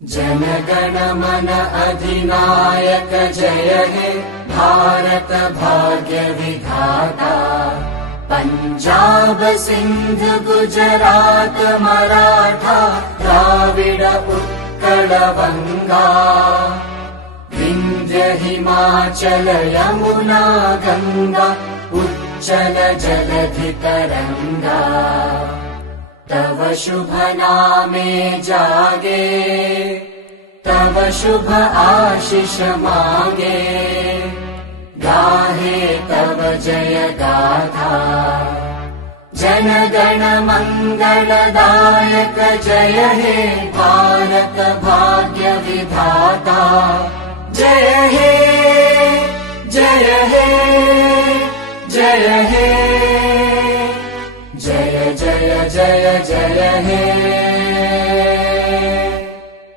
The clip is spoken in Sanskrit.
जनगण मन अधिनायक जय हे भारत भाग्य विधाता। पंजाब सिंध गुजरात मराठा द्राविड उत्कल बंगा। विंध्य हिमाचल यमुना गंगा उच्चल जलधि तरंगा। तव शुभ नामे जागे तव शुभ आशीष मागे। गाहे तव जय गाथा जन गण मंगलदायक जय हे भारत भाग्य विधाता। जय हे जय हे जय हे जय जय जय जय हे।